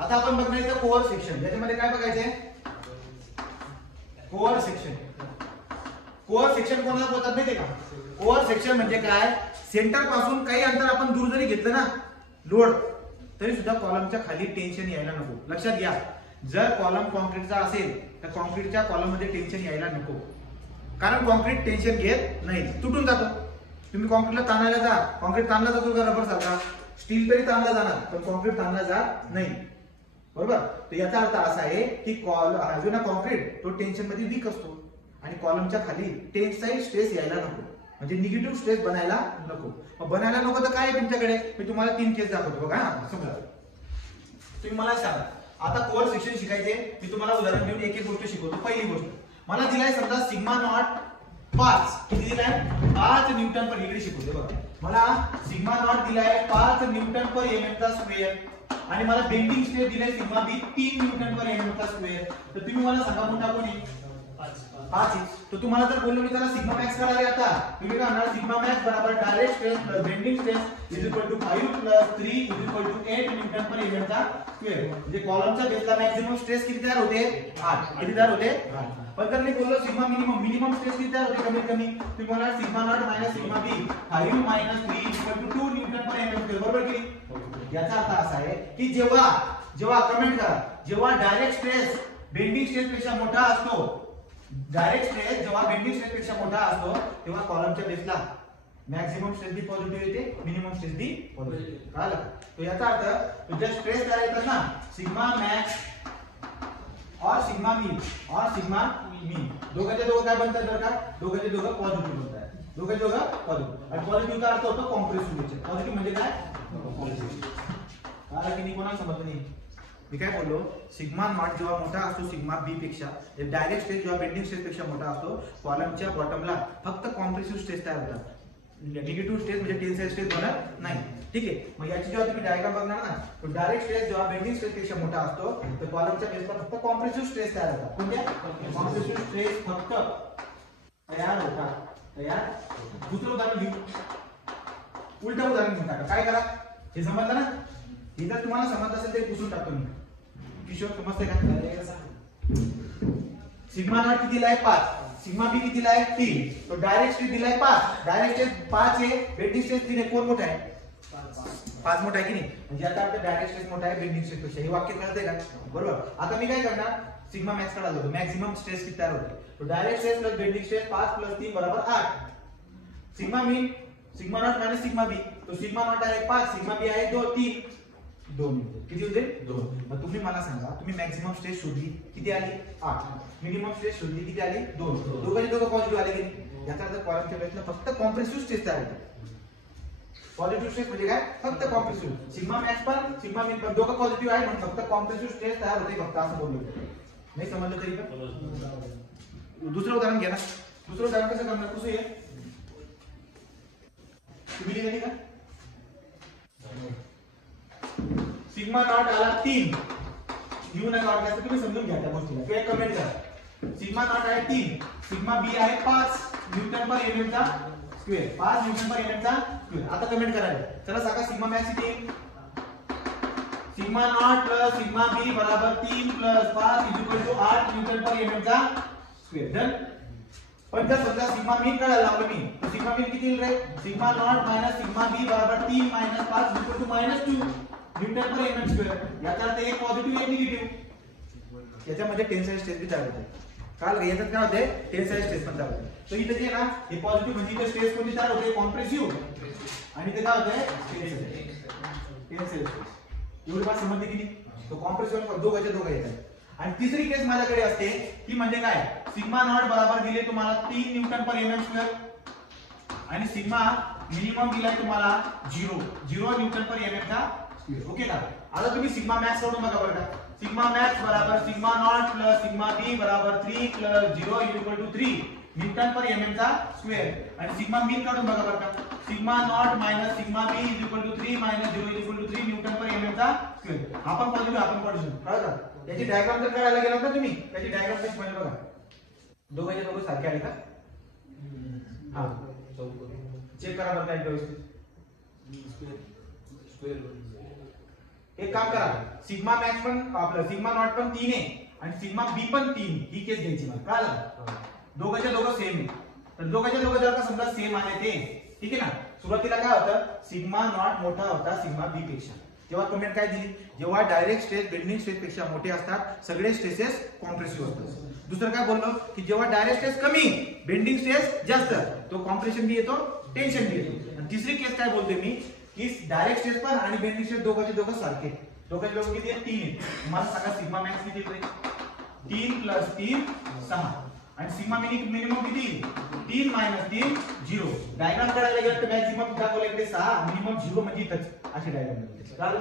आता आपण बघणार इथं कोअर सेक्शन. याच्यामध्ये काय बघायचंय? Core section. कोअर सेक्शन कोणाला बोलतात माहितीये का? कोअर सेक्शन म्हणजे काय? सेंटर पासून काही अंतर आपण दूर जरी घेतलं ना लोड, तरी सुद्धा कॉलमच्या खाली टेन्शन यायला नको. लक्षात घ्या, जर कॉलम कॉन्क्रीटचा असेल तर कॉन्क्रीटच्या कॉलम मध्ये टेन्शन यायला नको. कारण कॉन्क्रीट टेन्शन घेत नाही, तुटून जातो. तुम्ही कॉन्क्रीटला ताणायला जा, कॉन्क्रीट ताणला जातो का रबर सारखा? स्टील तरी ताणला जाणार, पण कॉन्क्रीट ताणला जात नाही. बरोबर? तर याचा अर्थ असा आहे की जो ना कॉन्क्रीट तो टेन्शन मध्ये वीक असतो आणि कॉलमच्या खाली टेन्साईल स्ट्रेस यायला नको, म्हणजे निगेटिव्ह स्ट्रेस बनायला नको. बनायला नको तर काय तुमच्याकडे? मी तुम्हाला 3 केस दाखवतो बघा. समजा तुम्ही मला सांगा, आता कोअर सेक्शन शिकायचे, मी तुम्हाला उदाहरण देऊन एक एक गोष्ट शिकवतो. पहिली गोष्ट, मला दिलाय समजा सिग्मा नॉट 5. किती दिलाय? 5 न्यूटन पर. इकडे शिकवते बघा. मला सिग्मा नॉट दिलाय 5 न्यूटन पर mm चा स्क्वेअर आणि मला बेंडिंग स्ट्रेस दिलाय सिग्मा बी 3 न्यूटन पर mm चा स्क्वेअर. तर तुम्ही मला सांगा मोठा कोण आहे? 5 आहे. तर तुम्हाला जर बोललो मी त्याला सिग्मा मॅक्स काढायला, आता तुम्ही काय म्हणणार? सिग्मा मॅक्स बरोबर direct stress plus bending stress is equal to 5 plus 3 is equal to 8 newton per mm चा स्क्वेअर. म्हणजे कॉलमच्या बेसला मॅक्सिमम स्ट्रेस किती तयार होते? 8. किती तयार होते? 8. पण जर मी बोललो सिग्मा मिनिमम स्ट्रेस किती तयार होते कमीत कमी? तुम्ही म्हणाल sigma not minus sigma B 5 minus 3 is equal to 2 newton per mm square. बरोबर की? याचा अर्थ असा आहे की जेव्हा कमेंट करा, जेव्हा डायरेक्ट स्ट्रेस बेंडिंग स्ट्रेस पेक्षा मोठा असतो, डायरेक्ट स्ट्रेस जेव्हा बेंडिंग स्ट्रेस पेक्षा मोठा असतो, तेव्हा कॉलमच्या बेसला मॅक्सिमम स्ट्रेस भी पॉझिटिव्ह येते, मिनिमम स्ट्रेस भी पॉझिटिव्ह. कळलं? तो याचा अर्थ जे स्ट्रेस तयार येतात ना, सिग्मा मॅक्स और सिग्मा मीन दोघांचे दोघं काय बनतात बरं का? दोघांचे दोघं पॉझिटिव्ह बनतात. दोघांचे दोघं पॉझिटिव्ह. आणि पॉझिटिव्हचा अर्थ होतो कॉम्प्रेसिव्ह नेचर. पॉझिटिव्ह म्हणजे काय? कळलं की नाही? कोणाला समजलं नाही? मी काय बोललो? सिग्मा नॉट जेव्हा मोठा असतो सिग्मा बी पेक्षा, डायरेक्ट स्ट्रेस जेव्हा बेंडिंग स्ट्रेस पेक्षा मोठा असतो, कॉलमच्या बॉटमला फक्त कॉम्प्रेसिव्ह स्ट्रेस तयार होतात. निगेटिव्ह स्ट्रेस म्हणजे टेन्साईल स्ट्रेस बनत नाही. ठीक आहे? मग याची जेव्हा तुम्ही डायग्राम बघणार ना, तो डायरेक्ट स्ट्रेस जेव्हा बेंडिंग स्ट्रेस पेक्षा मोठा असतो, तर कॉलमच्या बेसला फक्त कॉम्प्रेसिव्ह स्ट्रेस तयार होतात. कोणत्या? कॉम्प्रेसिव्ह स्ट्रेस फक्त तयार होतात. दुसरं उदाहरण घेऊ, उलट उदाहरण घेऊन टाका. काय करा? हे समजलं ना? हे जर तुम्हाला समजत असेल तर पुसून टाकतो मी. किशोर समजते का? सिग्मा नॉट कितीला आहे? 5. सिग्मा बी कितीला आहे? 3. तो डायरेक्ट स्ट्रेस दिलाय 5. डायरेक्ट स्ट्रेस 5 आहे, बेंडिंग स्ट्रेस 3 आहे. कोण मोठा आहे? 5 मोठा आहे की नाही? म्हणजे आता आपलं डायरेक्ट स्ट्रेस मोठा आहे बेंडिंग स्ट्रेस पेक्षा. हे वाक्य कळतंय का? बरोबर. आता मी काय करणार? सिग्मा मॅक्स काढायला जातो. मॅक्सिमम स्ट्रेस किती तयार होते? तो direct stress plus bending stress 5 plus 3 बरोबर 8. Sigma mean sigma not minus sigma B. तो सिग्मा नॉट आहे 5, सिग्मा बी आहे 3. 2 किती होते? 2. मग तुम्ही मला सांगा, तुम्ही मॅक्सिमम स्ट्रेस शोधली किती आली? 8. मिनिमम स्ट्रेस शोधली किती आली? 2. दोघांचे दोघं पॉझिटिव्ह आले की? याचा अर्थ कॉलमच्या बेसला फक्त कॉम्प्रेसिव्ह स्ट्रेस तयार होते. पॉझिटिव्ह स्ट्रेस म्हणजे काय? फक्त कॉम्प्रेसिव्ह. सिग्मा मॅक्स पण सिग्मा मीन पण दोघं पॉझिटिव्ह आहे, म्हणून फक्त कॉम्प्रेसिव्ह स्ट्रेस तयार होते, फक्त असं बोललो. नाही समजलं तरी पण दुसरं उदाहरण घ्या ना. दुसरं उदाहरण कसं करणार? कसं आहे? तुम्ही लिहिलं का? सिग्मा नॉट आला 3. लिहू नका वाटल्यास तुम्ही समजून घ्या त्या गोष्टीला किंवा कमेंट करा. सिग्मा नॉट आहे 3, सिग्मा बी आहे 5 न्यूटन पर mm चा स्क्वेअर. 5 न्यूटन पर mm चा स्क्वेअर. आता कमेंट करायला चला सांगा सिग्मा मॅक्स किती? Sigma not plus sigma B बराबर 3 plus 5 is equal to 8 newton per mm चा स्क्वेअर. डन. पण जर समजा सिग्मा मीन काढायला लावलं मी, तर सिग्मा मीन किती येईल रे? Sigma not minus sigma B बराबर 3 minus 5 equal to -2 newton per mm square. याचा अर्थ एक पॉझिटिव्ह एक निगेटिव्ह. याच्यामध्ये टेन्साईल स्ट्रेस बी तयार होते. काल याच्यात काय होते? टेन्साईल स्ट्रेस पण तयार होते. तर इथे जे ना हे पॉझिटिव्ह म्हणजे इथे स्ट्रेस कोणती तयार होते? कॉम्प्रेसिव्ह. आणि ते काय होते? Tensile stress. एवढी बात समजली की नाही? तो कॉम्प्रेसिव्ह दोघांच्या दोघं येतात. आणि तिसरी केस माझ्याकडे असते ती म्हणजे काय? सिग्मा नॉट बरोबर दिले तुम्हाला 3 न्यूटन पर mm स्क्वेअर आणि सिग्मा मिनिमम दिलाय तुम्हाला 0 न्यूटन पर mm चा स्क्वेअर. ओके का? आता तुम्ही सिग्मा मॅक्स काढून बघा बरं का. सिग्मा मॅक्स बरोबर sigma not plus sigma B बरोबर 3 plus 0 is equal to 3 newton per mm चा स्क्वेअर. आणि सिग्मा मीन काढून बघा बरं का. Sigma not minus sigma B is equal to 3 minus 0 is equal to 3 newton per mm चा square. आपण positive कळलं का? याची डायग्राम जर काढायला गेलात ना तुम्ही, त्याची डायग्राम कशी म्हणजे बघा. दोघांचे दोघं सारखे आले का? हा चेक करा बरं काय व्यवस्थित. एक काम करा, सिग्मा मॅक्स पण आपलं सिग्मा नॉट पण 3 आहे आणि सिग्मा बी पण 3, ही केस घ्यायची मला कळलं. दोघांच्या दोघं सेम आहे, तर दोघांच्या दोघं जर का समजा सेम आले ते ठीक आहे ना. सुरुवातीला काय होतं, सिग्मा नॉट मोठा होता सिग्मा बी पेक्षा. तेव्हा कमेंट काय दिली, जेव्हा डायरेक्ट स्ट्रेस बेंडिंग स्ट्रेस पेक्षा मोठे असतात सगळे स्ट्रेसेस कॉम्प्रेसिव्ह असतात. दुसरं काय बोललो की जेव्हा डायरेक्ट स्ट्रेस कमी बेंडिंग स्ट्रेस जास्त, तो कॉम्प्रेशन बी येतो टेन्शन बी येतो. आणि तिसरी केस काय बोलतोय मी की डायरेक्ट स्ट्रेस पण आणि बेंडिंग स्ट्रेस दोघांचे दोघं सारखे, दोघांचे दोघं किती आहेत 3 आहेत. मला सांगा सिग्मा मॅक्स किती येतोय, 3 + 3 6 आणि सिग्मा मिनिमम किती 3 - 3 0. डायग्राम काढायला गेलं तर मॅक्सिमम दाखवला इकडे 6 मिनिमम 0 म्हणजे इथंच अशी डायग्राम झालं.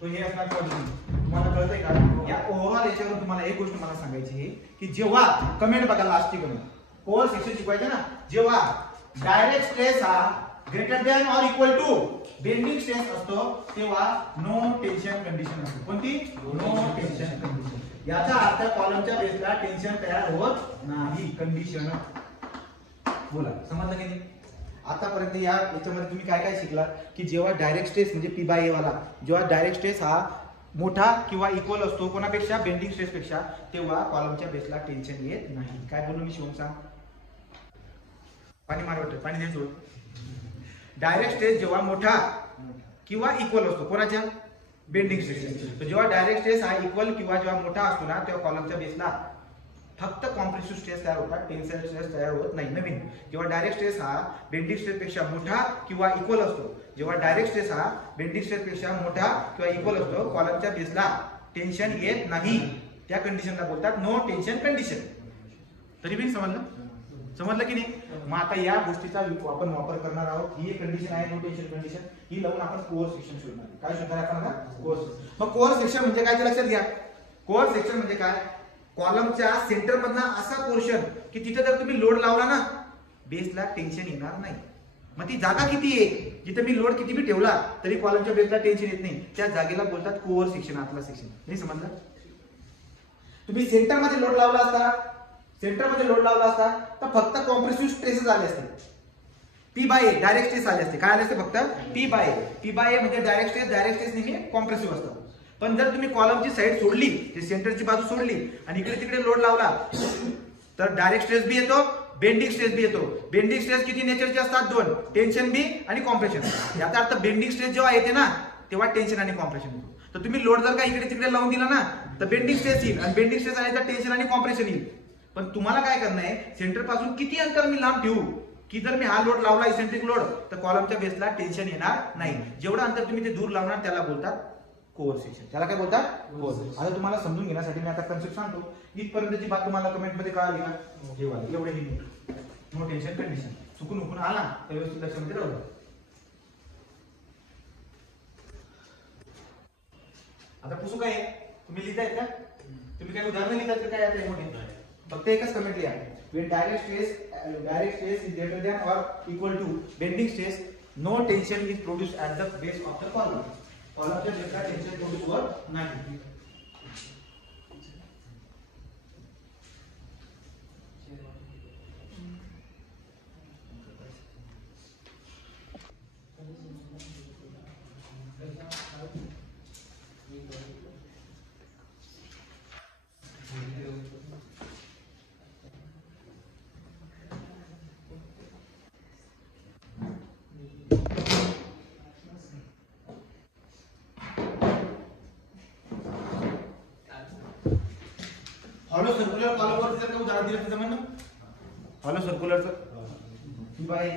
तो हे असणार पॉझिटिव्ह. तुम्हाला कळतंय का, या ओव्हरऑल याच्यावरून तुम्हाला एक गोष्ट मला सांगायची आहे की जेव्हा कमेंट बघा लास्टची कमेंट कोर सेक्शन शिकवायचं ना, जेव्हा डायरेक्ट स्ट्रेस हा greater than or equal to bending stress असतो तेव्हा नो टेन्शन कंडिशन असते. कोणती, नो टेन्शन कंडिशन. याचा अर्थ कॉलमच्या बेसला टेन्शन तयार होत नाही, कंडिशन. बोला समजलं की नाही. आतापर्यंत याच्यामध्ये तुम्ही काय काय शिकला की जेव्हा डायरेक्ट स्ट्रेस म्हणजे पी बाय ए वाला, जेव्हा डायरेक्ट स्ट्रेस हा मोठा किंवा इक्वल असतो कोणापेक्षा, बेंडिंग स्ट्रेस पेक्षा, तेव्हा कॉलमच्या बेसला टेन्शन येत नाही. काय बोलू मी शिवम सांग, पाणी मारवत पाणी द्यायचं. डायरेक्ट स्ट्रेस जेव्हा मोठा किंवा इक्वल असतो कोणाच्या, बेंडिंग स्ट्रेस. तर जेव्हा डायरेक्ट स्ट्रेस हा इक्वल किंवा जेव्हा मोठा असतो ना तेव्हा कॉलमच्या बेसला फक्त कॉम्प्रेसिव्ह स्ट्रेस तयार होतात, टेन्साइल स्ट्रेस तयार होत नाही. नवीन जेव्हा डायरेक्ट स्ट्रेस हा बेंडिंग स्ट्रेस पेक्षा मोठा किंवा इक्वल असतो, जेव्हा डायरेक्ट स्ट्रेस हा बेंडिंग स्ट्रेस पेक्षा मोठा किंवा इक्वल असतो कॉलमच्या बेसला टेन्शन येत नाही, त्या कंडिशनला बोलतात नो टेन्शन कंडिशन. तरी पण समजलं की नाही. मग आता या गोष्टीचा आपण वापर करणार आहोत. ही एक कंडिशन आहे नो टेन्शन कंडिशन, ही लावून आपण कोर सेक्शन शोधणार. काय शोधणार आपण आता, कोर. मग कोर सेक्शन म्हणजे काय ते लक्षात घ्या. कोर सेक्शन म्हणजे काय, कॉलमच्या सेंटर मधला असा पोर्शन की तिथे जर तुम्ही लोड लावला ना बेसला टेन्शन येणार नाही. मग ती जागा किती आहे, जिथे मी लोड किती बी ठेवला तरी कॉलमच्या बेसला टेन्शन येत नाही, त्या जागेला बोलतात कोर सेक्शन. आतला सेक्शन. नाही समजलं. तुम्ही सेंटर मध्ये लोड लावला असता, तर फक्त कॉम्प्रेसिव्ह स्ट्रेसेस आले असते, पी बाय ए डायरेक्ट स्ट्रेस आले असते. काय आले असते, फक्त पी बाय ए म्हणजे डायरेक्ट स्ट्रेस नेहमी कॉम्प्रेसिव्ह असतात. पण जर तुम्ही कॉलमची साइड सोडली, ते सेंटरची बाजू सोडली आणि इकडे तिकडे लोड लावला तर डायरेक्ट स्ट्रेस बी येतो, बेंडिंग स्ट्रेस बी येतो. बेंडिंग स्ट्रेस किती नेचरचे असतात, 2, टेन्शन बी आणि कॉम्प्रेशन. याचा अर्थ बेंडिंग स्ट्रेस जेव्हा येते ना तेव्हा टेन्शन आणि कॉम्प्रेशन येतो. तर तुम्ही लोड जर का इकडे तिकडे लावून दिला ना तर बेंडिंग स्ट्रेस येईल आणि बेंडिंग स्ट्रेस आले तर टेन्शन आणि कॉम्प्रेशन येईल. पण तुम्हाला काय करणं आहे, सेंटर पासून किती अंतर मी लांब ठेवू की जर मी हा लोड लावला इसेंट्रिक लोड तर कॉलमच्या बेसला टेन्शन येणार नाही. जेवढं अंतर तुम्ही ते दूर लावणार त्याला बोलतात कोर सेक्शन. त्याला काय बोलतात, कोर. आता तुम्हाला समजून घेण्यासाठी मी आता कन्सेप्ट सांगतो. इथपर्यंतची बात तुम्हाला कमेंट मध्ये कळाली का, एवढे ही नो टेन्शन कंडिशन. चुकून उकून आला तर व्यवस्थित लक्षामध्ये राहू. आता पुसू काय तुम्ही लिहितायत का, तुम्ही काय उदाहरण लिहितात का, काय आता मोठे फक्त एकच कमेंट लिहा. when direct stress is greater than or equal to bending stress, no tension is produced at the base of the column. कॉलमच्या बेसला टेन्शन प्रोड्यूस होत नाही. हॉलो सर्क्युलर कॉलमवर जर का उदाहरण दिलं तर जमेल ना, हॉलो सर्क्युलरचं पी बाय ए.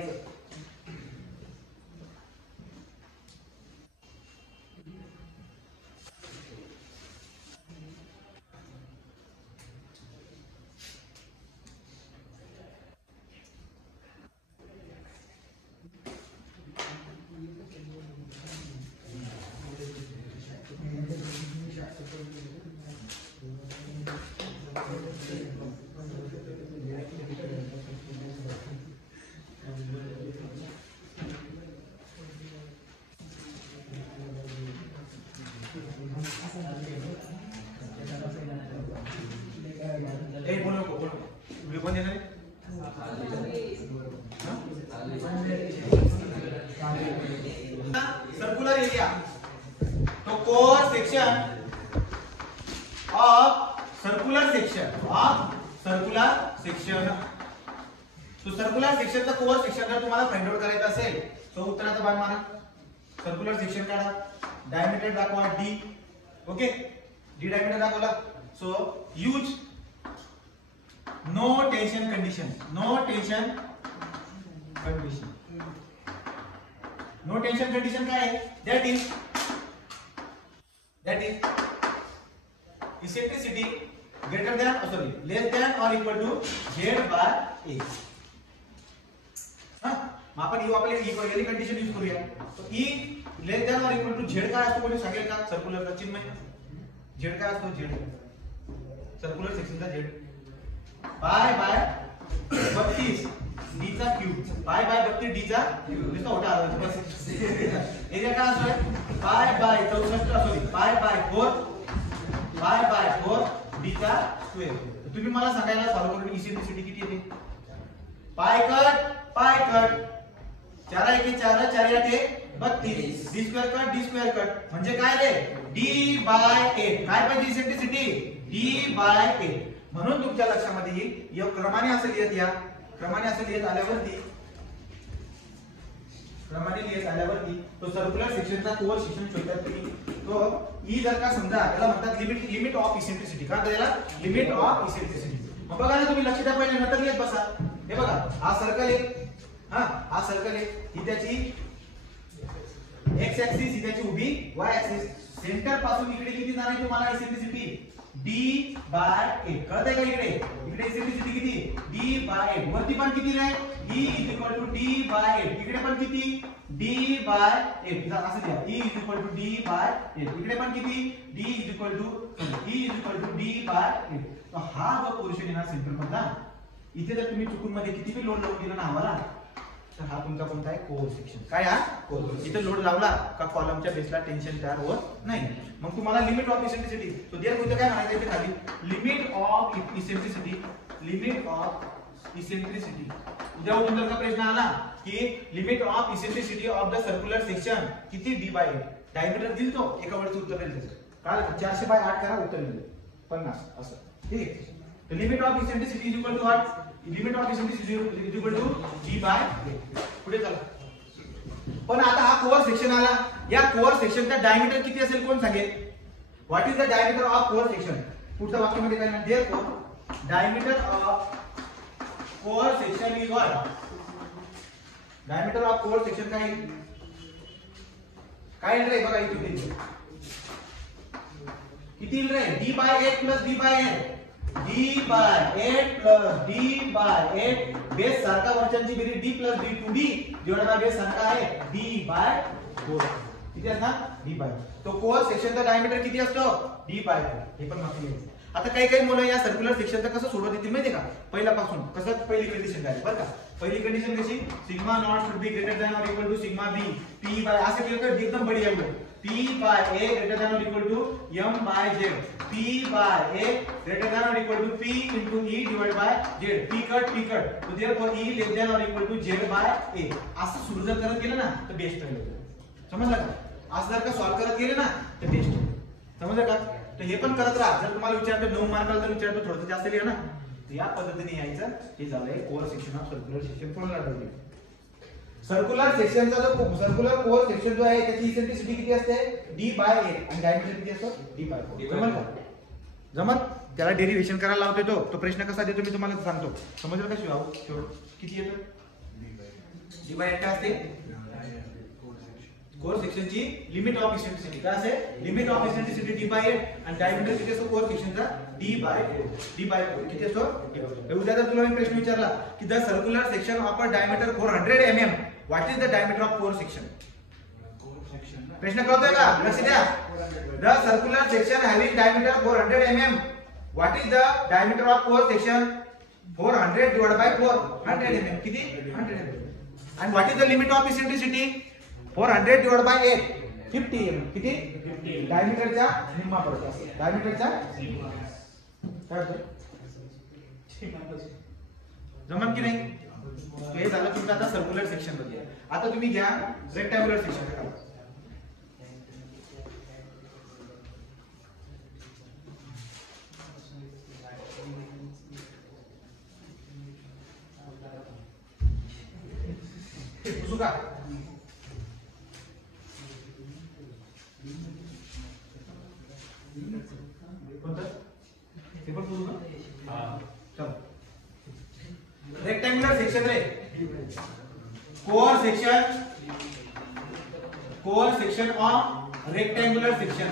सर्कुलर एरिया तो core section section of circular section तो सर्कुलर सेक्शनचा कोअर सेक्शन जर तुम्हाला फाइंड आउट करायचा असेल तो उत्तराचा बाण मारा. सर्कुलर सेक्शन काढा, डायमीटर दाखवा डी. ओके, डी डायमीटर दाखवला. So use no tension condition. No tension condition काय आहे? That is eccentricity greater than less than or equal to Z/A. मग आपण वापरले कंडिशन यूज करूया. तो E less than or equal to Z काय असतो कोणी सांगेल का? सर्क्युलरचा चिन्ह Z काय असतो? Z सर्क्युलर सेक्शनचा Z बाय 32 D चा क्यूब बाय 32 D चा क्यूब. नुसता होता आला बस. एरिया काय असतो? बाय 64 बाय 4 D चा स्क्वेअर. तुम्ही मला सांगायला सॉल्व करून इसेंट्रिसिटी किती येते? पाय कट 4 1 4 4 8 32 D स्क्वेअर कट म्हणजे काय रे? D/8. काय पाहिजे इसेंट्रिसिटी? D/8. म्हणून तुमच्या लक्षामध्ये येईल या क्रमाने असं लिहित आल्यावरती तो सर्क्युलर सेक्शनचा कोअर सेक्शन शोधतात तुम्ही. तो ई जर का समजा त्याला म्हणतात लिमिट ऑफ इसेंट्रिसिटी. का त्याला लिमिट ऑफ इसेंट्रिसिटी? मग बघा ना तुम्ही लक्ष द्या, पहिले नंतर लिहित बसा. हे बघा हा सर्कल आहे, ही त्याची एक्स ऍक्सिस, ही त्याची उभी वाय ऍक्सिस. सेंटर पासून इकडे किती जाणार आहे तुम्हाला इसेंट्रिसिटी? D/8. कळतंय का? इकडे इसेंट्रिसिटी किती? D/8. वरती पण किती रे? E D/8. इकडे पण किती? D/8. असं लिहा E D/8. इकडे पण किती? E D/8. तर हा जो पोर्शन आहे ना सेंटर मधला, इथे जर तुम्ही चुकून मध्ये किती बी लोड लावून दिला ना हवाला, तर हा तुमचा कोणता आहे? Core section. काय हा? कोअर. इथे लोड लावला का कॉलमच्या बेसला टेन्शन तयार होत नाही. मग तुम्हाला लिमिट ऑफ इसेंट्रिसिटी तो देर कोणतं काय म्हणायचं इथे खाली? Limit of eccentricity. उद्या उद्या का प्रश्न आला की limit of eccentricity of the circular section किती? D/8. डायमीटर दिल तो एका वरचं उत्तर देईल त्याचं. काय 400/8 करा, उत्तर येईल 50 असं. ठीक आहे. तर limit of eccentricity is equal to what? Limit of eccentricity is equal to D/8. पुढे चला. पण आता हा कोअर सेक्शन आला. या कोअर सेक्शनचा डायमीटर किती असेल कोण सांगेल? What is the diameter of core section? पुढच्या वाक्यामध्ये काय म्हणते? Therefore diameter of core section is what? Diameter of core section काय रे? बघा इथे किती रे? D/8 plus D/8. D/8 plus D/8. Base सारखा वरच्यांची बेरीज D plus D 2D divide by base सारखा आहे D/4. किती असणार? D/4. तो कोअर सेक्शनचा डायमीटर किती असतो? D/4. हे पण माहिती आहे. आता काही मुलं या सर्क्युलर सेक्शनचं कसं सोडवत येतील माहिती आहे का? पहिल्यापासून कसं पहिली कंडिशन काय बरं का? पहिली कंडिशन कशी? Sigma not should be greater than or equal to sigma B. P by असं केलं तर एकदम बढिया आहे. P/A greater than or equal to M/Z. P/A greater than or equal to P into E divided by Z. P cut. So therefore E less than or equal to Z/A. असं सुरू जर करत गेलं ना तर बेस्ट राहील. समजलं का? असं जर का सॉल्व करत गेले ना तर बेस्ट. समजलं का? तर हे पण करत राहा. जर तुम्हाला विचारतो 9 मार्काला जर विचारतो थोडं जास्त लिहा ना, तर या पद्धतीने यायचं. हे झालंय core section of circular section. कोणाला आठवते? सर्क्युलर सेक्शनचा जो सर्क्युलर कोअर सेक्शन जो आहे त्याची इसेंट्रिसिटी किती असते? D/8. आणि डायमीटर किती असतो? D/4. जमत त्याला डेरिव्हेशन करायला लावतो. तो प्रश्न कसा देतो मी तुम्हाला सांगतो. समजलं का शिवाऊ? किती येतो? D/8 काय असते? कोअर सेक्शनची लिमिट ऑफ इसेंट्रिसिटी काय असेल? लिमिट ऑफ इसेंट्रिसिटी D/8 आणि डायमीटर किती असतो कोअर सेक्शनचा? D/4. किती असतो? उद्या जर तुला मी प्रश्न विचारला की the circular section of a diameter 400 mm, what is the diameter of core section? प्रश्न कळतोय का? लक्ष द्या. The circular section having diameter 400 mm, what is the diameter of core section? 400 divided by 400 mm. किती? 100 mm. आणि what is the limit of eccentricity? 400 divided by 8 50 mm. किती? 50. डायमीटरचा निम्मा पडतो. डायमीटरचा काय होतं? जमन की नाही? हे झालं तुमचं आता सर्क्युलर सेक्शन मध्ये. आता तुम्ही घ्या रेक्टँग्युलर सेक्शन. पुसू का? कोणतं ते पण पुसू का? हा चल. Rectangular section ray. Core section of rectangular section.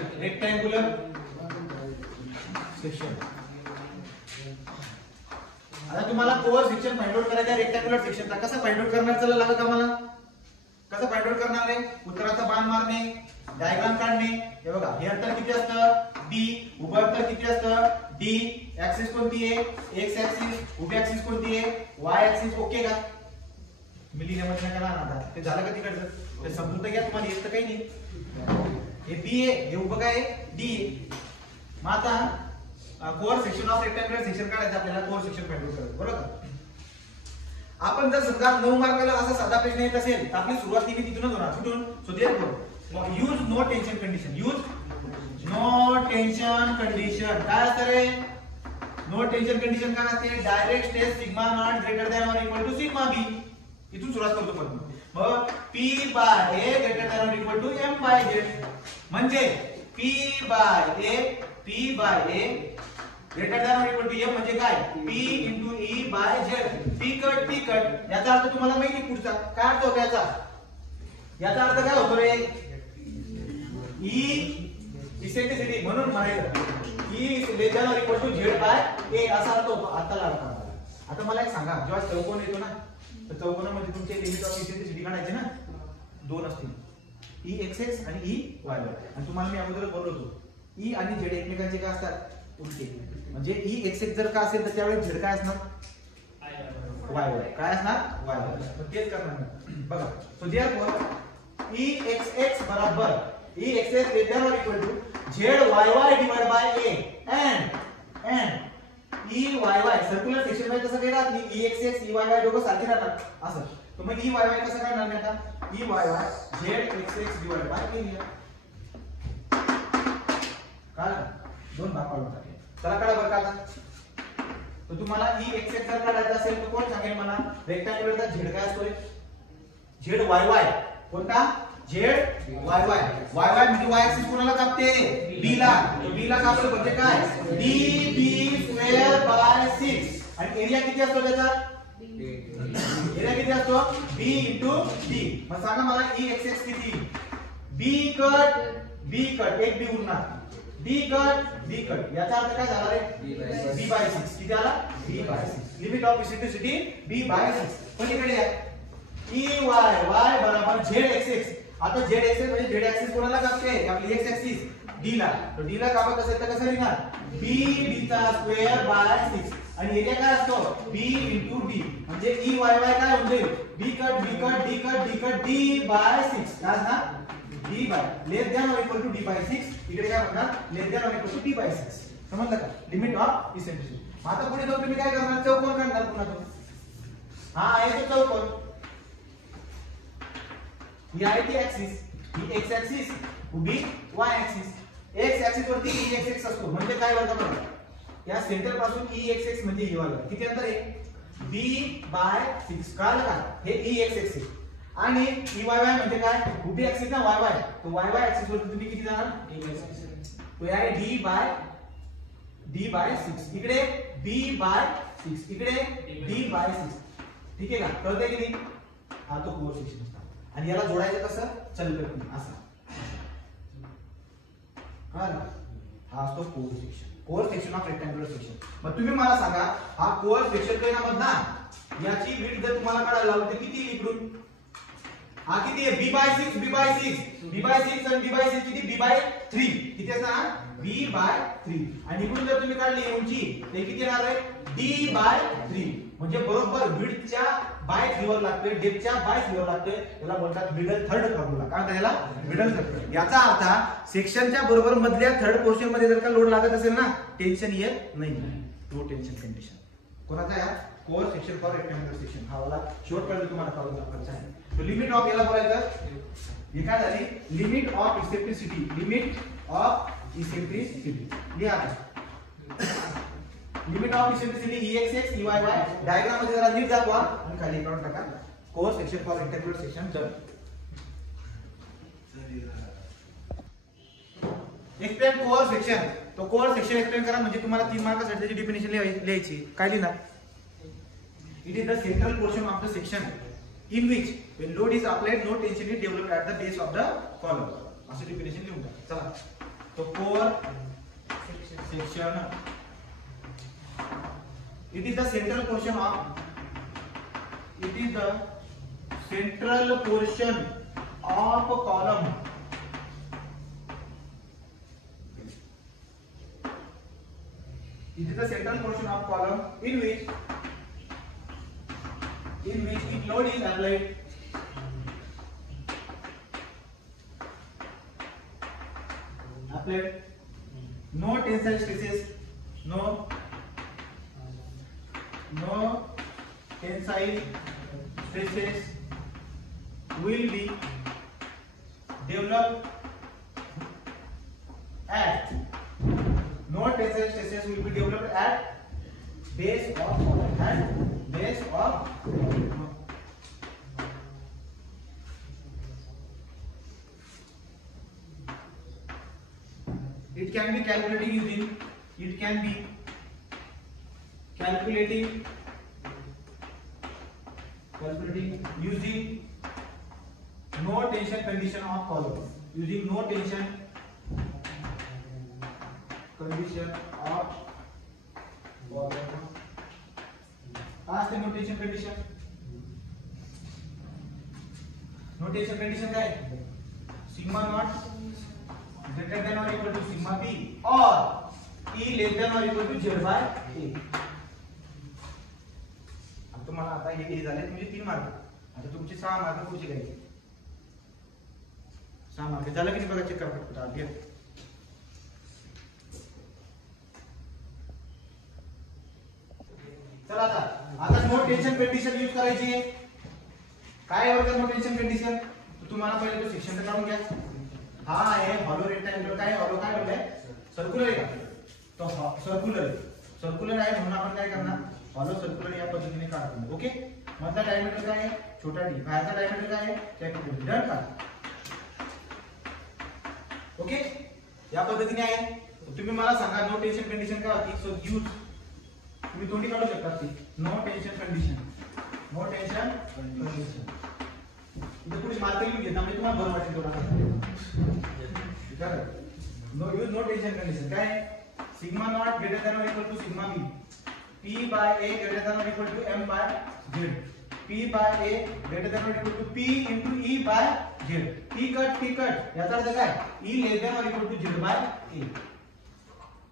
आता तुम्हाला कोर सेक्शन फाइंड आउट करायचा रेक्टँग्युलर सेक्शनचा. कसं फाइंड आउट करणार चला लागत आम्हाला? कसं फाइंड आउट करणार आहे? उत्तराचा बाण मारणे, डायग्राम काढणे. हे बघा, हे अंतर किती असतं? d. उभं अंतर किती असतं? d. ऍक्सिस कोणती आहे? x axis. उभी ऍक्सिस कोणती आहे? y axis. ओके का? मिलीमीटर करा ना. ते झालं का तिकडचं? ते समजून तर घ्या, तुम्हाला येत तर काही नाही. हे b आहे, हे उभं काय आहे? d आहे. मग आता core section of rectangular section काढायचं आपल्याला. कोर सेक्शन फाइंड आउट करायचं, बरोबर का? आपण जर समजा 9 मार्काला असा साधा प्रश्न येत असेल तर आपली सुरुवात ती तिथूनच होणार. कुठून? So therefore use no tension condition. Use no tension condition. काय असतं रे? नो टेन्शन कंडिशन काय असते? Direct stress sigma not greater than or equal to sigma B. इथून सुरुवात करतो पण. मग p by a greater than or equal to m by z. म्हणजे p by a greater than or equal to m म्हणजे काय? p into e by z. p cut. याचा अर्थ तुम्हाला माहिती पुढचा काय अर्थ होतो याचा? याचा अर्थ काय होतो रे? e इसेंट्रिसिटी म्हणून म्हणायचं e less than or equal to z by a असा अर्थ होतो. आता मला एक सांगा, जेव्हा चौकोन येतो ना तर चौकोनामध्ये तुमचे लिमिट ऑफ इसेंट्रिसिटी काढायचे ना, दोन असतील, Exx आणि Ey. आणि तुम्हाला मी अगोदर बोललो होतो E आणि Z एकमेकांचे काय असतात? उलटे. म्हणजे Exx जर का असेल तर त्यावेळेस Z काय असणार? y. काय असणार? y. तर तेच करणार बघा. सो देअरफॉर Exx बरोबर Exx less than or equal to ZYY divide by a and EYY. Circular section मध्ये तसं काही राहत नाही. Exx EYY दोघं सारखे राहतात असं. तर मग EYY कसं करणार मी आता? EYY ZXX divide by a. काय? दोन भाग पाडून टाकले. चला काढा बरं का आता. तर तुम्हाला Exx जर काढायचा असेल तर कोण सांगेल मला? रेक्टँग्युलरचा z काय असतो रे? ZYY. कोणता? ZYY. YY म्हणजे y ऍक्सिस कोणाला कापते? b ला. तर b ला कापलं म्हणजे काय? db² bye 6. आणि एरिया किती असतो त्याचा? एरिया किती असतो? b into d. मग सांगा मला Exx किती? b कट एक b उरणार. d कट याचा अर्थ काय झाला रे? b by 6. किती आला? b by 6. Limit of eccentricity b by 6. पलीकडे या Ey y बरोबर ZXX. आता ZXX म्हणजे Z ऍक्सिस कोणाला कापते? आपली x ऍक्सिस d ला. तर d ला कापत असेल तर कसं लिहिणार? b² bye 6. आणि एरिया काय असतो? b into d. म्हणजे EYY काय होऊन जाईल? b cut d by 6. काय ना? d by less than or equal to d by 6. इकडे काय म्हणणार? Less than or equal to d by 6. समजलं का? Limit of eccentricity. आता पुढे जाऊन तुम्ही काय करणार? चौकोन काढणार पुन्हा तो. हा आहे तो चौकोन. ही आहे ती ऍक्सिस, ही x ऍक्सिस, उभी y ऍक्सिस. x ऍक्सिस वरती Exx असतो. म्हणजे काय वर्ग बघा, या सेंटर पासून Exx म्हणजे ही वर्ग किती अंतर आहे? b by 6. कळलं का? हे Exx आहे. आणि Eyy म्हणजे काय? उभी ऍक्सिस ना yy. तो yy ऍक्सिस वरती तुम्ही किती जाणार? तो आहे d बाय 6. इकडे b बाय 6, इकडे d बाय 6. ठीक आहे का? कळतंय की नाही? हा तो कोर सेक्शन. आणि याला जोडायचं कसं? चलगती असं. हा असतो core section of rectangular section. मग तुम्ही मला सांगा, हा कोर सेक्शन काही ना मधला याची विड्थ जर तुम्हाला काढायला लावली तर किती इकडून? हा किती आहे? b बाय 6 b बाय 6 आणि b बाय 6 किती? b by 3. किती असणार? b by 3. आणि इकडून जर तुम्ही काढली उंची तर किती येणार आहे? d by 3. म्हणजे बरोबर विड्थच्या बाय 3 वर लागते, डेप्थच्या बाय 3 वर लागते. याला बोलतात मिडल थर्ड फॉर्म्युला. काय म्हणतात याला? Middle third. याचा अर्थ सेक्शनच्या बरोबर मधल्या थर्ड पोर्शन मध्ये जर का लोड लागत असेल ना, टेन्शन येत नाही. No tension condition. कोणाचा आहे? Core section for rectangular section. हा वाला शेवटपर्यंत तुम्हाला कळून दाखवायचा आहे. तो लिमिट ऑफ याला बोलायचं. ही काय झाली? Limit of eccentricity. Limit of eccentricity. लिहा. Limit of eccentricity Exx EYY. Diagram मध्ये जरा नीट दाखवा आणि खाली काढून टाका. Core section for rectangular section done. Explain core section. तो कोर सेक्शन एक्सप्लेन करा म्हणजे तुम्हाला 3 मार्कासाठी त्याची डेफिनेशन लिहायची. काय लिहिणार? It is the central portion of the section in which when load is applied no tension is developed at the base of the column. असं definition लिहून टाका. चला. तो core section it is the central portion of column in which if load is applied no tensile stresses will be developed at base of it can be calculating using no tension condition of column. Ask the notation condition. Notation condition काय? Sigma naught greater than or equal to sigma b or E less than or equal to z by a. अब तुम्हाला आता हे झाले म्हणजे 3 mark. आता तुमचे 6 mark पुढचे घ्यायचे. 6 मार्क झालं की नाही बघा, चेक करा फक्त आधी. चला आता नो टेन्शन कंडिशन यूज करायची आहे. काय वर्ग नो टेन्शन कंडिशन? तुम्हाला पहिले तो सेक्शन काढून घ्या. हा आहे हॉलो रेक्टँगुलर. काय हॉलो काय बोललाय? सर्क्युलर आहे का? तो सर्क्युलर आहे म्हणून आपण काय करणार? हॉलो सर्क्युलर या पद्धतीने काढतो. ओके. मधला डायमीटर काय आहे? छोटा डी. बाहेरचा डायमीटर काय आहे? Capital D. डन का? ओके. या पद्धतीने आहे. तुम्ही मला सांगा नो टेन्शन कंडिशन काय होती? सो यूज तुम्ही दोन्ही काढू शकता. ती नो टेन्शन कंडिशन. इथे पुढे मार्क लिहून घेता म्हणजे तुम्हाला बरं वाटेल थोडा. नो टेन्शन कंडिशन काय? Sigma not greater than or equal to sigma B. P by A greater than or equal to M by Z. P by A greater than or equal to P into E by Z. T cut याचा अर्थ काय? E less than or equal to Z by A.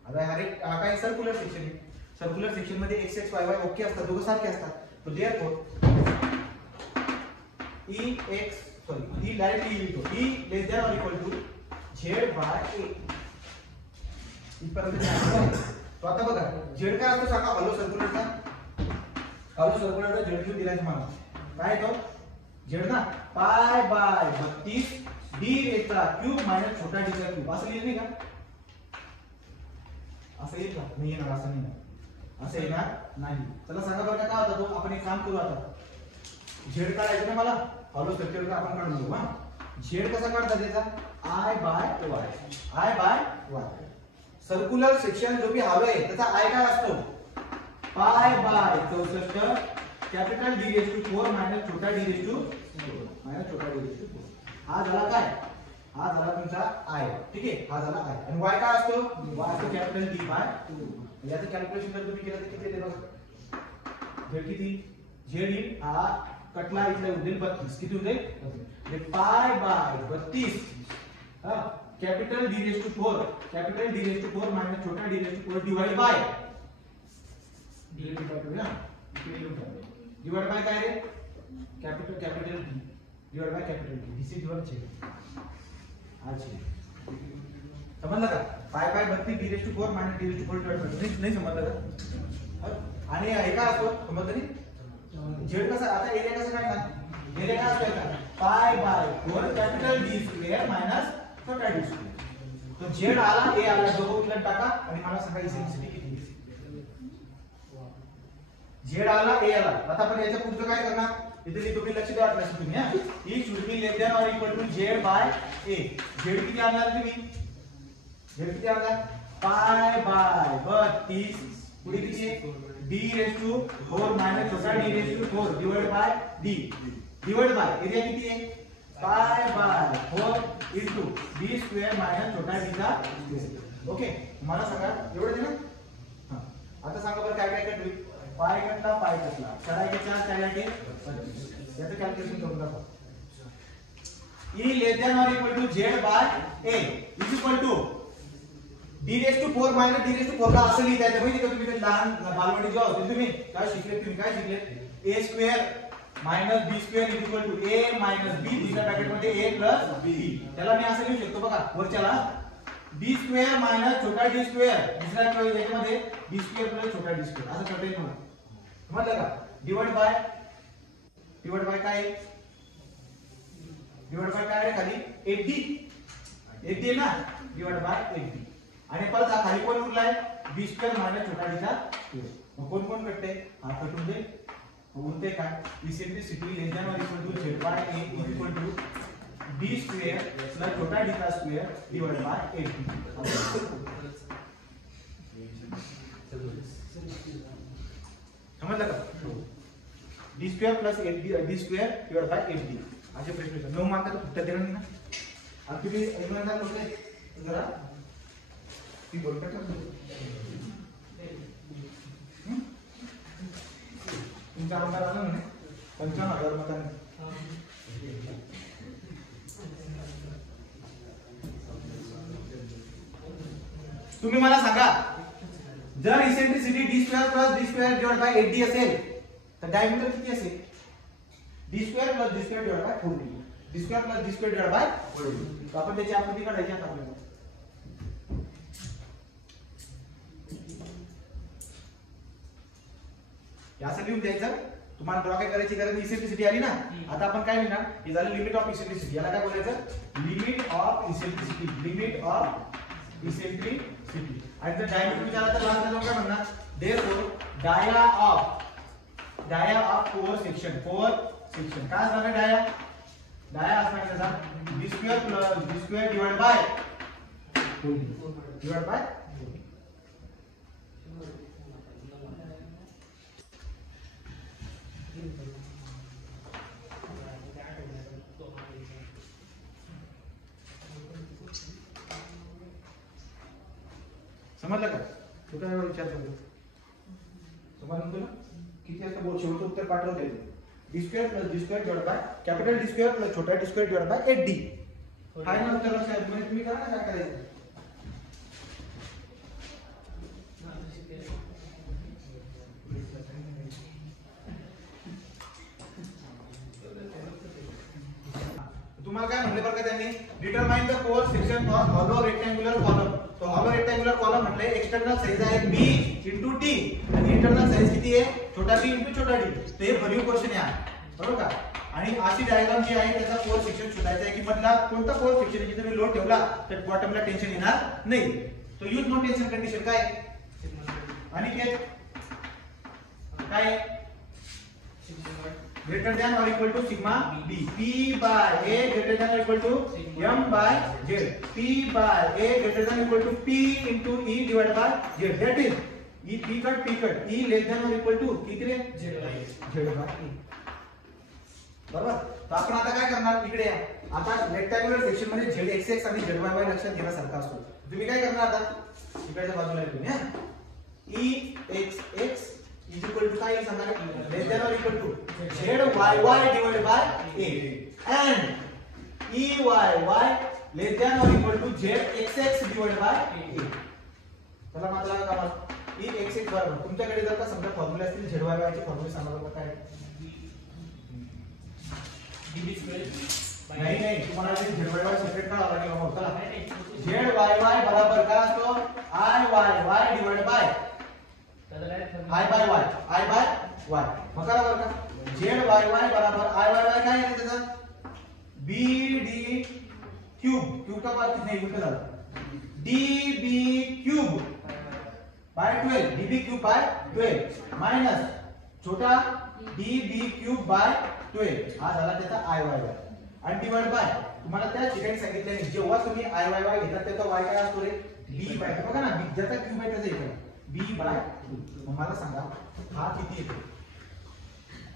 आता हा काय circular section आहे. Circular section मध्ये x x y y okay असतात, दोघं सारखे असतात. तो देअरफॉर E डायरेक्टली लिहितो E less than or equal to Z by A. इथपर्यंत तो आता बघा झेड काय असतो सांगा? हॉलो सर्क्युलरचा झेड घेऊन दिलाय तुम्हाला. काय तो झेड ना पाय बाय 32 डी चा क्यूब मायनस छोटा डी चा क्यूब. असं लिहिलं नाही का? असं येईल का? नाही येणार. असं येणार नाही. चला सांगा बरं काय होता तो? आपण एक काम करू आता. झेड काढायचं ना मला हॉलो सर्क्युलरचा आपण काढून घेऊ. झेड कसा काढतात त्याचा? I by Y. Circular section जो भी हवे त्याचा आय काय असतो? Pi by 64 capital D raise to 4 minus छोटा डी रेज टू 4. हा झाला काय? हा झाला तुमचा आय. ठीक आहे. हा झाला आय. आणि वाय काय असतो? वाय असतो कॅपिटल डी बाय 2. याचं कॅल्क्युलेशन जर तुम्ही केलं तर किती येते बघा? झेड किती? झेड येईल हा कटला इथला उदेल 32. किती उदेल? म्हणजे pi by 32 capital D raise to 4 minus छोटा D raise to 4 divide by divide by काय रे? Capital D divide by capital D. This is your check. अच्छा समजलं का? Pi by 32 D raise to 4 minus D raise to 4 divide by. नाही समजलं का? आणि हे काय असतो समजलं नाही? झेड कसा आता एरिया कसा काढणार? एरिया काय असतो? Pi by 4 capital D square minus छोटा डी स्क्वेअर. तो झेड आला ए आला दोघं उलट टाका आणि मला सांगा इसेंसिटी किती आहे. झेड आला ए आला. आता आपण याच्या पुढचं काय करणार? इथे लिहितो मी, लक्ष द्या वाटलं तुम्ही हा. E should be less than or equal to Z by A. Z किती आणणार तुम्ही? झेड किती आणणार? पाय बाय बस 30. पुढे किती आहे? d रेज टू 4 मायनस छोटा d raise to 4 divide by d divide by area किती आहे? Pi by 4 into d square minus छोटा d चा स्क्वेअर. ओके, मला सांगा एवढं दे ना. हां, आता सांगा बरं काय काय कटवी? पाय कटला, पाय कटला, करायचे 4 करायचे 25. याचं कॅल्क्युलेशन करून दाखवा. e less than or equal to z by a is equal to d raise to 4 minus d raise to 4 ला असं लिहिता येतं माहिती का? तुम्ही ते लहान बालवाडी जेव्हा होते तुम्ही काय शिकले? तुम्ही काय शिकले? a square minus b square is equal to a minus b. दुसऱ्या ब्रॅकेट मध्ये a प्लस b. त्याला मी असं लिहू शकतो बघा वरच्याला b स्क्वेअर मायनस छोटा d स्क्वेअर, दुसऱ्या याच्यामध्ये b स्क्वेअर प्लस छोटा d स्क्वेअर असं करता येईल मला. समजलं का? डिवाइड बाय काय? डिवाइड बाय काय आहे खाली? 80 ना, डिवाइड बाय 80. आणि परत हा खाली कोण उरलाय? b स्क्वेअर मायनस छोटा d चा स्क्वेअर. मग कोण कोण कटते? हा कटून दे. उरते काय? Eccentricity less than or equal to z by a is equal to b square plus छोटा d चा स्क्वेअर डिवाइड बाय 80. समजलं का? d square plus d square divide by 80. असे प्रश्न 9 मार्काचा फक्त देणार ना. आता तुम्ही इमानदार होते जरा ती बोलतात ना तुमचा आमदार आला ना 55,000 मतांनी. तुम्ही मला सांगा जर eccentricity d square plus d square divide by 80 असेल तर डायमीटर किती असेल? d square plus d square divide by 4d. d square plus d square divide by 4d. आपण त्याची आकृती काढायची आता आपल्याला. असं लिहून द्यायचं. तुम्हाला ड्रॉ काय करायची गरज? इसेंट्रिसिटी आली ना. आता आपण काय लिहिणार? हे झालं लिमिट ऑफ इसेंट्रिसिटी. याला काय बोलायचं? Limit of eccentricity. Limit of eccentricity. आणि जर डायमीटर विचारला तर लास्ट जाऊन काय म्हणणार? Therefore dia of core section काय असणार? डाया असणार त्याचा d square plus d square divide by 4d. समजलं का? तू काय विचार करतो? समजलं तुला? किती असतं बोल? शेवटचं उत्तर पाठवून द्यायचं. d square plus d square divide by capital d square plus छोटा d square divide bye 8d. Final उत्तर लक्षात आहे. तुम्ही करा ना काय करायचं. तुम्हाला काय म्हणले बरं का त्यांनी? Determine the core section for hollow rectangular column. तो हॉलो रेक्टँग्युलर कॉलम म्हटले एक्सटर्नल साइज आहे b इंटू t आणि इंटरनल साइज किती आहे? छोटा b इंटू छोटा d. तर हे व्हॅल्यू क्वेश्चन आहे बरोबर का? आणि अशी डायग्राम जी आहे त्याचा कोर सेक्शन शोधायचा आहे की मधला कोणता कोर सेक्शन जिथे तुम्ही लोड ठेवला तर बॉटमला टेन्शन येणार नाही. तो यूज नो टेन्शन कंडिशन काय? आणि काय greater than or equal to sigma b. p by a greater than or equal to m by z. p by a greater than or equal to p into e divided by z. That is e p cut e less than or equal to किती रे? z by e. बरोबर. तर आपण आता काय करणार? इकडे या. आता रेक्टँग्युलर सेक्शन मध्ये zxx आणि zyy लक्षात घेण्यासारखा असतो. तुम्ही काय करणार आता? इकडच्या बाजूला तुम्ही हा exx is equal to काय सांगणार? less than or equal to zyy divided by a and eyy less than or equal to zxx divided by a. त्याला मतलब काय आहे? exx बरोबर तुमच्याकडे जर का समजा फॉर्म्युला असतील zyy चे फॉर्म्युले सांगा बरं काय? नाही तुम्हाला ते zyy सेपरेट करावं लागेल बाबा. चला zyy बरोबर काय असतो? iyy divided by I by y मग करा बरं का? zyy बराबर iyy काय येते त्याचा? bd क्यूब का बात नाही उलट झालं. db cube by 12 db cube by 12 minus छोटा db क्यूब बाय 12 हा झाला त्याचा IYY आणि डिवाइड बाय तुम्हाला त्या ठिकाणी सांगितलं आहे जेव्हा तुम्ही IYY घेता त्याचा y काय असतो रे b बाय बघा ना b ज्याचा क्यूब आहे त्याचा येतो b बाय 2 मग मला सांगा हा किती येतो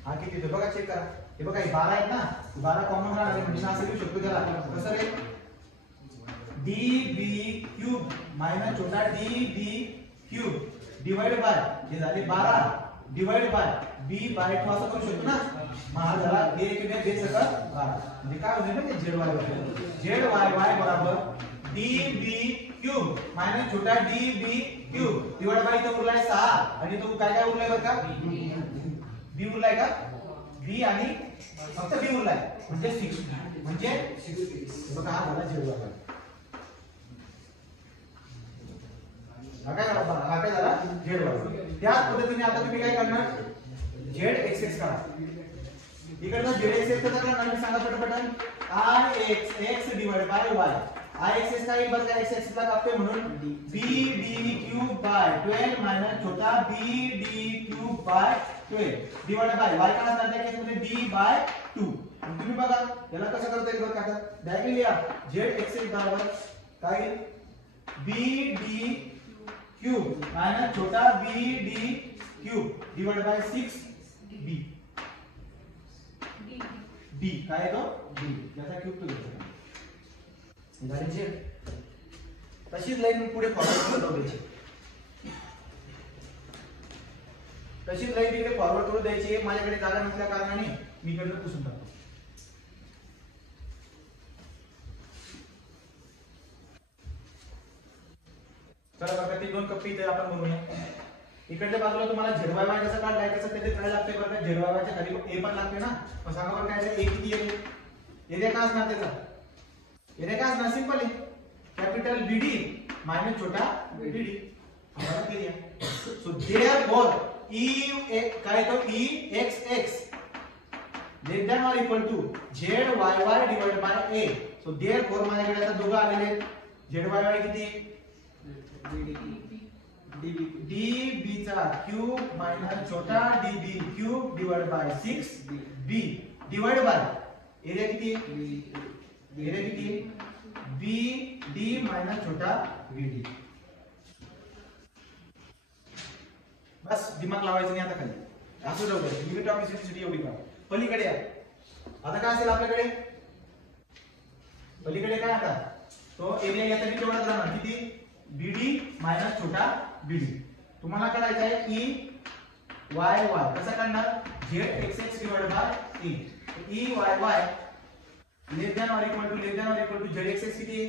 हा किती येतो बघा चेक करा हे बघा 12 आहेत ना 12 कॉमन राहणार म्हणजे असं लिहू शकतो त्याला कसं रे db क्यूब मायनस छोटा db क्यूब डिवाइड बाय हे झाले 12 डिवाइड बाय b बाय 2 असं करू शकतो ना मग हा झाला a एक ने जे सगळं 12 म्हणजे काय होईल ना ते zyy बरोबर db क्यूब मायनस छोटा db क्यूब डिवाइड बाय इथं उरलाय 6 आणि तो काय काय उरलाय बरं का b उरलाय का b आणि फक्त b उरलाय म्हणजे 6 म्हणजे बघा हा झाला zyy हा काय झाला zy त्याच पद्धतीने आता तुम्ही काय करणार zxx काढा इकडनं zxx चा करणार मी सांगा पटपट ixx divide by y ixx काय बघ काय xx ला कापते म्हणून bd क्यूब बाय 12 मायनस छोटा bd cube by 12 divide by y काय असणार त्या केस मध्ये d बाय 2 तुम्ही बघा याला कसं करता येईल बघा आता डायरेक्टली लिहा zxx बरोबर काय bd क्यूब माइनस छोटा bd cube divide by 6b d काय तो d याचा क्यूब तो घ्यायचा झाले जे तशीच लाईन पुढे फॉरवर्ड करून द्यायची तशीच लाईन इकडे फॉरवर्ड करून द्यायची माझ्याकडे जागा नसल्या कारणाने मी इकडे पुसून टाकतो चला बघा ते दोन कप्पी इथे आपण बनवूया इकडच्या बाजूला तुम्हाला झेडवाय कसं काढलाय कसं त्याचे काय लागते बरं का झेडवायच्या खाली ए पण लागते ना मग सांगा बरं काय ए किती येईल एरिया काय असणार त्याचा एरिया काय असणार सिंपल आहे कॅपिटल बीडी मायनस छोटा बीडी आम्हाला एरिया सो देयरफॉर ई काय तो E X X less than or equal to Z Y Y divide by A so therefore माझ्याकडे आता दोघं आलेले झेड वाय वाय किती db चा क्यूब मायनस छोटा db cube divide by 6b divide by area किती bd मायनस छोटा bd बस दिमाग लावायचं नाही आता खाली असं जाऊ दे लिमिट ऑफ इलेक्ट्रिसिटी एवढी का पलीकडे आहे आता काय असेल आपल्याकडे पलीकडे काय आता तो एरिया याचा बी तेवढाच राहणार किती bd मायनस छोटा bd तुम्हाला काढायचा आहे e y y कसा काढणार zxx divide by e e y y less than or equal to zxx किती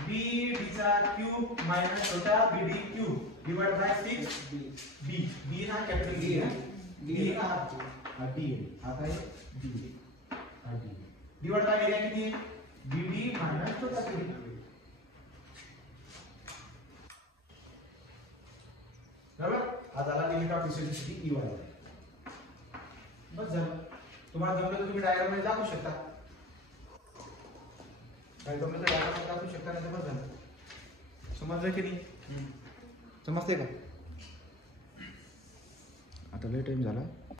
bd चा क्यूब मायनस छोटा bd cube divide by 6b b हा कॅपिटल b है b हा d आता है d हा d डिवाइड बाय एरिया किती bd मायनस छोटा bd बरोबर हा झाला limit of electricity E Y बस झालं तुम्हाला जमलं तर तुम्ही डायग्राम मध्ये दाखवू शकता काय जमलं तर डायग्राम मध्ये दाखवू शकता नाही तर बस झालं समजलं की नाही समजते का आता लय टाइम झाला